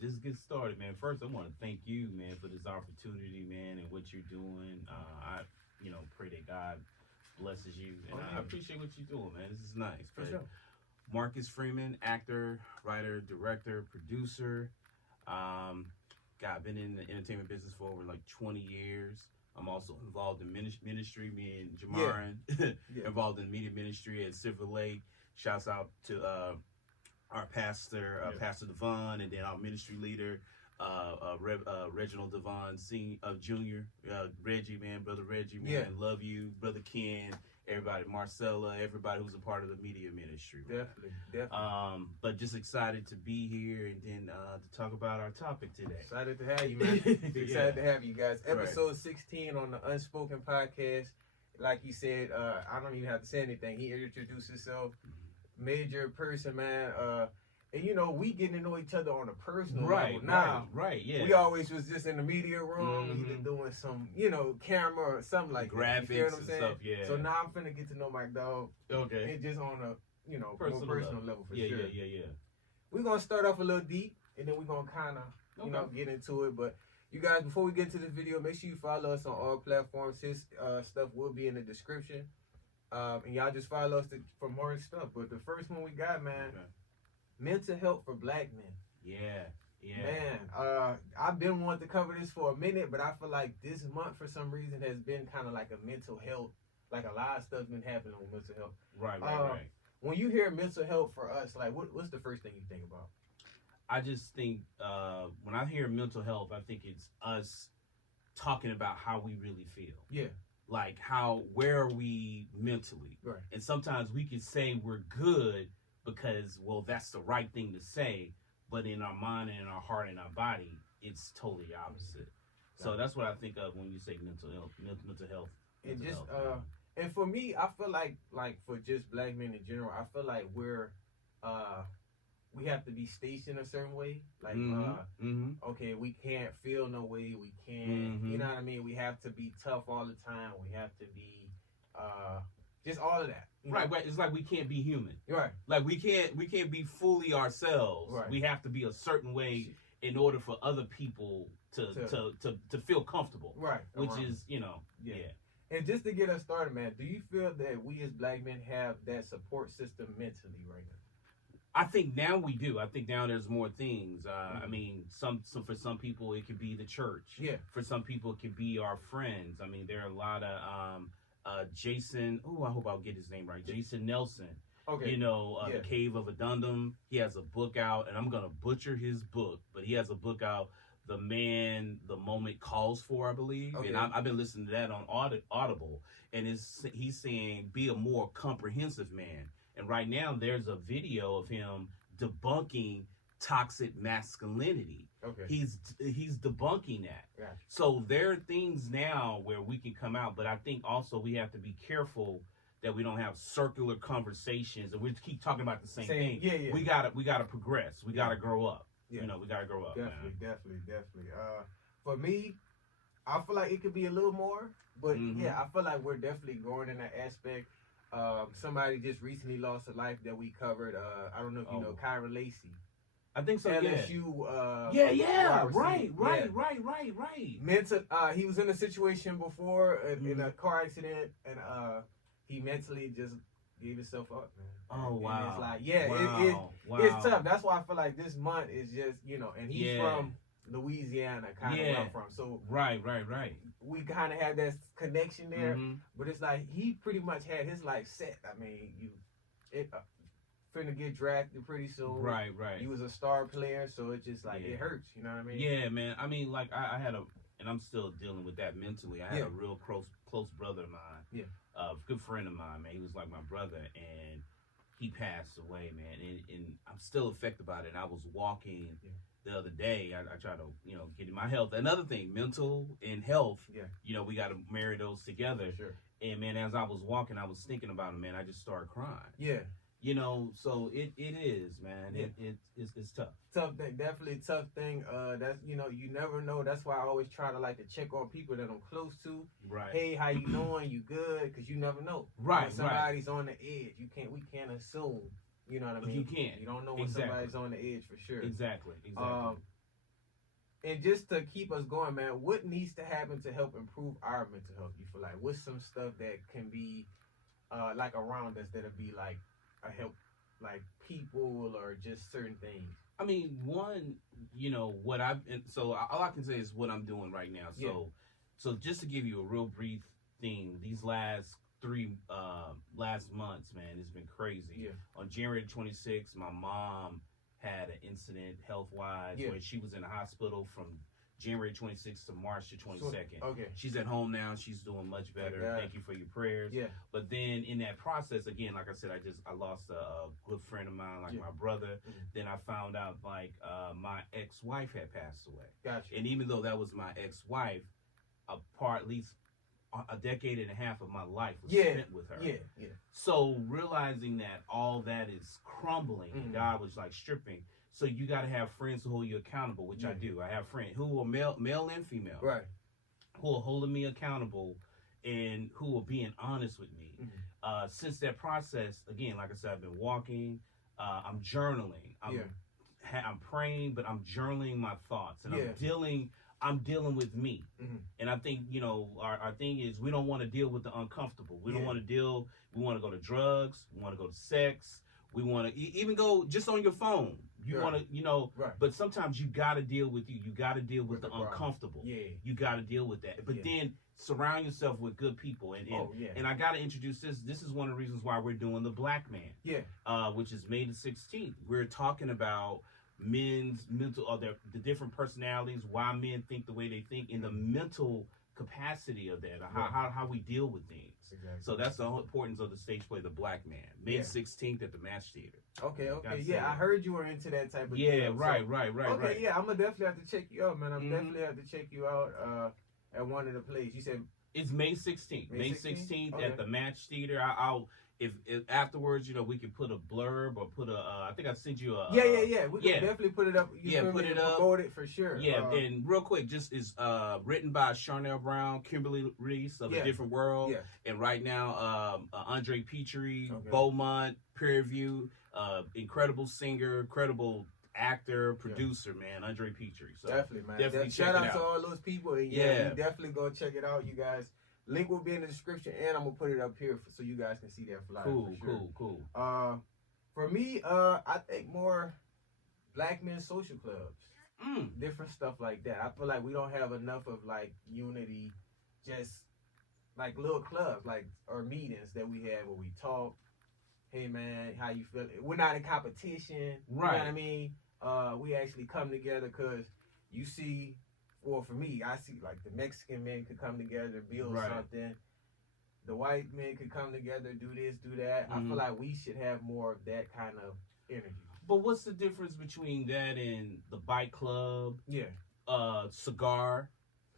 just get started, man. First, I want to thank you, man, for this opportunity, man, and what you're doing. I, pray that God blesses you, and I appreciate what you're doing, man. This is nice. For sure. Marcus Freeman, actor, writer, director, producer. Um, God, I've been in the entertainment business for over like 20 years. I'm also involved in ministry. Me and Jamarin involved in media ministry at Silver Lake. Shouts out to our pastor, Pastor Devon, and then our ministry leader, Reginald Devon Jr. Reggie, man, brother Reggie, man, love you, brother Ken, everybody, Marcella, everybody who's a part of the media ministry. Man. Definitely. But just excited to be here and then to talk about our topic today. Excited to have you, man. Excited to have you guys. Episode 16 on the Unspoken podcast. Like you said, I don't even have to say anything. He introduced himself. Major person, man. And we getting to know each other on a personal level now. Right, yeah. We always was just in the media room, either doing some, camera or something like graphics that. You know what I'm saying? Stuff, yeah. So now I'm finna get to know my dog. Okay. And just on a, more personal level for sure. Yeah. We're gonna start off a little deep, and then we're gonna kind of, get into it. But you guys, before we get into this video, make sure you follow us on all platforms. His stuff will be in the description. And y'all just follow us for more stuff. But the first one we got, man, mental health for black men. Yeah. Man, I've been wanting to cover this for a minute, but I feel like this month for some reason has been kind of like a mental health, like a lot of stuff's been happening with mental health. Right. When you hear mental health for us, like what's the first thing you think about? I just think when I hear mental health, I think it's us talking about how we really feel. Yeah. Like where are we mentally? Right. And sometimes we can say we're good because, well, that's the right thing to say, but in our mind and in our heart and our body, it's totally opposite. So that's what I think of when you say mental health. And just and for me, I feel like for just black men in general, I feel like we have to be stationed a certain way. Like, okay, we can't feel no way. We can't, you know what I mean? We have to be tough all the time. We have to be, just all of that. Right, but it's like we can't be human. Right. Like we can't be fully ourselves. Right. We have to be a certain way in order for other people to feel comfortable. Right. Which is, yeah. And just to get us started, man, do you feel that we as black men have that support system mentally right now? I think now we do. I think now there's more things. I mean, some for some people it could be the church. Yeah. For some people it could be our friends. I mean, there are a lot of Jason. Oh, I hope I'll get his name right. Jason Nelson. Okay. The Cave of Adundum. He has a book out, and I'm gonna butcher his book, but he has a book out. The Man the Moment Calls For, I believe. Okay. And I've been listening to that on Audible, and he's saying be a more comprehensive man. And right now, there's a video of him debunking toxic masculinity. Okay. He's debunking that. Gotcha. So there are things now where we can come out, but I think also we have to be careful that we don't have circular conversations and we keep talking about the same thing. Yeah. We gotta progress. We gotta grow up. Yeah. We gotta grow up. Definitely. For me, I feel like it could be a little more, but I feel like we're definitely growing in that aspect. Somebody just recently lost a life that we covered. I don't know if you know Kyren Lacey. I think so. LSU. Right. Mental. He was in a situation before in a car accident, and he mentally just gave himself up, man. Oh, wow. And it's like, it's tough. That's why I feel like this month is just, and he's from Louisiana, kind of where I'm from. So right. We kind of have that connection there, but it's like he pretty much had his life set. I mean, finna get drafted pretty soon. Right. He was a star player, so it just like it hurts. You know what I mean? Yeah, man. I mean, like I had and I'm still dealing with that mentally. I had a real close brother of mine. Yeah. Good friend of mine, man. He was like my brother, and he passed away, man. And I'm still affected by it. And I was walking the other day. I try to, get in my health. Another thing, mental and health. Yeah. We got to marry those together. Sure. And man, as I was walking, I was thinking about it, man. I just started crying. Yeah. So it is, man. Yeah. It's tough. Tough thing, definitely tough thing. That's you never know. That's why I always try to like to check on people that I'm close to. Right. Hey, how you doing? You good? Because you never know. Right. When somebody's on the edge, we can't assume. You know what I mean? You can't. You don't know when somebody's on the edge for sure. Exactly. And just to keep us going, man, what needs to happen to help improve our mental health? You feel like what's some stuff that can be like around us that'll be like a help, like people or just certain things? I mean, one, so all I can say is what I'm doing right now. So just to give you a real brief thing, these last months, man, it's been crazy. Yeah. On January 26th, my mom had an incident health-wise where she was in the hospital from January 26th to March the 22nd. Okay. She's at home now. She's doing much better. Thank you for your prayers. Yeah. But then in that process, again, like I said, I lost a good friend of mine, like my brother. Mm-hmm. Then I found out my ex-wife had passed away. Gotcha. And even though that was my ex-wife, at least a decade and a half of my life was spent with her. Yeah. So realizing that all that is crumbling, and God was like stripping. So you got to have friends who hold you accountable, which I do. I have friends who are male and female, right, who are holding me accountable and who are being honest with me. Since that process, again, like I said, I've been walking, I'm journaling, I'm praying, but I'm journaling my thoughts, and I'm dealing with me. And I think, our thing is we don't want to deal with the uncomfortable. We don't want to we want to go to drugs, we want to go to sex, we want to even go just on your phone. You want to, but sometimes you got to deal with you. You got to deal with the uncomfortable. Yeah. You got to deal with that. But then surround yourself with good people. And I got to introduce this. This is one of the reasons why we're doing the Black Man. Yeah. Which is May the 16th. We're talking about men's mental, or the different personalities, why men think the way they think, and the mental capacity of that, how we deal with things. Exactly. So that's the whole importance of the stage play, The Black Man, May 16th at the Match Theater. Okay. Yeah, I heard you were into that type of deal. Okay, Right. yeah, I'm gonna definitely have to check you out, man. I'm definitely have to check you out at one of the plays. You said it's May 16th. May 16th okay. at the Match Theater. I'll if afterwards, we can put a blurb or put a. I think I sent you a. Yeah. We can definitely put it up. Put it up. Promote it for sure. Yeah, and real quick, just is written by Charnel Brown, Kimberly Reese of A Different World, and right now Andre Petrie, Beaumont, Peer Review, incredible singer, incredible actor, producer, man, Andre Petrie. So definitely, man. Definitely shout out to all those people. And we definitely go check it out, you guys. Link will be in the description, and I'm gonna put it up here so you guys can see that flyer. Cool. For me, I think more Black men social clubs, different stuff like that. I feel like we don't have enough of like unity, just like little clubs, or meetings that we have where we talk. Hey man, how you feel? We're not in competition, right? You know what I mean? We actually come together because you see. Well, for me, I see like the Mexican men could come together, build something. The white men could come together, do this, do that. I feel like we should have more of that kind of energy. But what's the difference between that and the bike club? Cigar,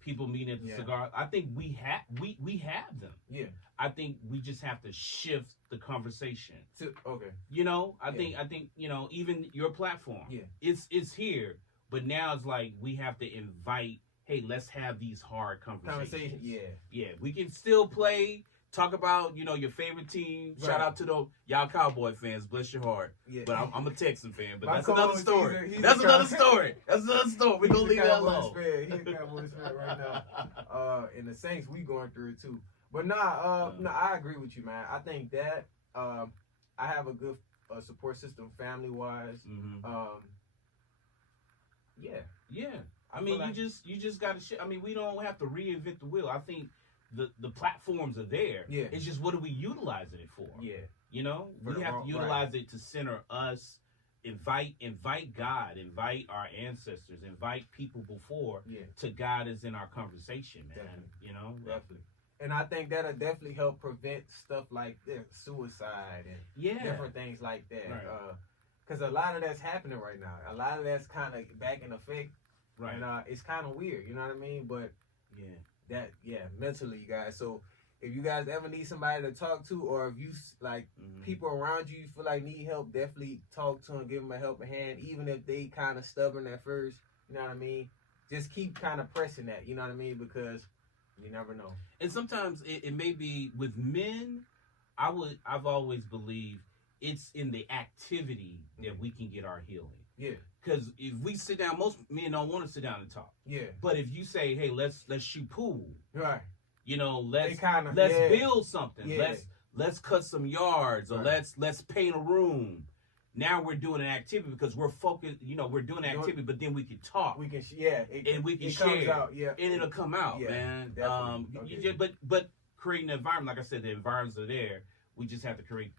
people meeting at the cigar. I think we have them. Yeah. I think we just have to shift the conversation. I think even your platform. Yeah. It's here. But now it's like we have to invite, hey, let's have these hard conversations. Yeah. We can still play, talk about, your favorite team. Right. Shout out to y'all Cowboy fans, bless your heart. Yeah. But I'm a Texan fan, but that's another story. That's another story. We're going to leave that alone. He's a Cowboys fan right now. And the Saints, we going through it too. But I agree with you, man. I think that I have a good support system family-wise. Yeah. I mean, you just got to. We don't have to reinvent the wheel. I think the platforms are there. Yeah. It's just what are we utilizing it for? Yeah. We have to utilize it to center us. Invite God. Invite our ancestors. Invite people before to guide us in our conversation, man. Definitely. Definitely. And I think that'll definitely help prevent stuff like this, suicide and different things like that. Right. Because a lot of that's happening right now. A lot of that's kind of back in effect. Right. And it's kind of weird, you know what I mean? But, mentally, you guys. So, if you guys ever need somebody to talk to, or if you, people around you feel like need help, definitely talk to them, give them a helping hand, even if they kind of stubborn at first, you know what I mean? Just keep kind of pressing that, you know what I mean? Because you never know. And sometimes it may be, with men, I've always believed, it's in the activity that we can get our healing. Yeah. Because if we sit down, most men don't want to sit down and talk. Yeah. But if you say, hey, let's shoot pool. Right. Let's yeah. build something. Yeah. Let's cut some yards, or right. let's paint a room. Now we're doing an activity because we're focused. We're doing an activity, but then we can talk. We can and we can it share. Comes out, yeah. And it'll come out, man. Definitely. But creating an environment, like I said, the environments are there. We just have to create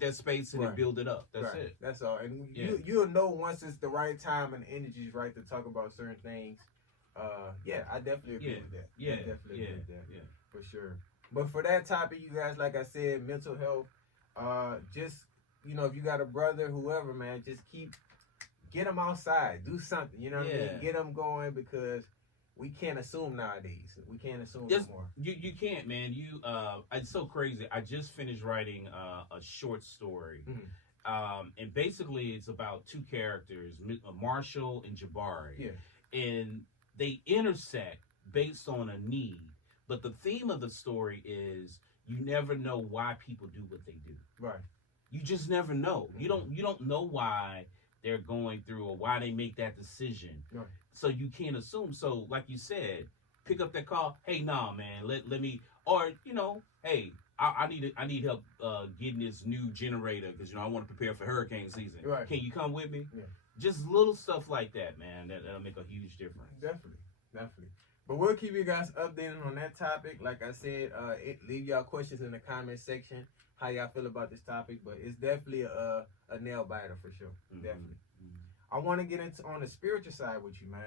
that space and then build it up. That's it. That's all. And you'll know once it's the right time and the energy is right to talk about certain things. I definitely agree with that. Yeah, I definitely agree with that. Yeah, for sure. But for that topic, you guys, like I said, mental health. Just if you got a brother, whoever, man, just get them outside, do something. You know what I mean? Get them going, because we can't assume nowadays. We can't assume no more. You can't, man. It's so crazy. I just finished writing a short story. Mm-hmm. And basically it's about two characters, Marshall and Jabari. Yeah. And they intersect based on a need. But the theme of the story is you never know why people do what they do. Right. You just never know. Mm-hmm. You don't know why they're going through or why they make that decision. Right. So you can't assume. So like you said, pick up that call. Hey, nah, man, let me, or hey, I need help getting this new generator because I want to prepare for hurricane season. Right. Can you come with me? Yeah. Just little stuff like that, man. That'll make a huge difference. Definitely. But we'll keep you guys updated on that topic. Like I said, leave y'all questions in the comment section. How y'all feel about this topic? But it's definitely a nail biter for sure. Mm-hmm. Definitely. Mm-hmm. I want to get into on the spiritual side with you, man.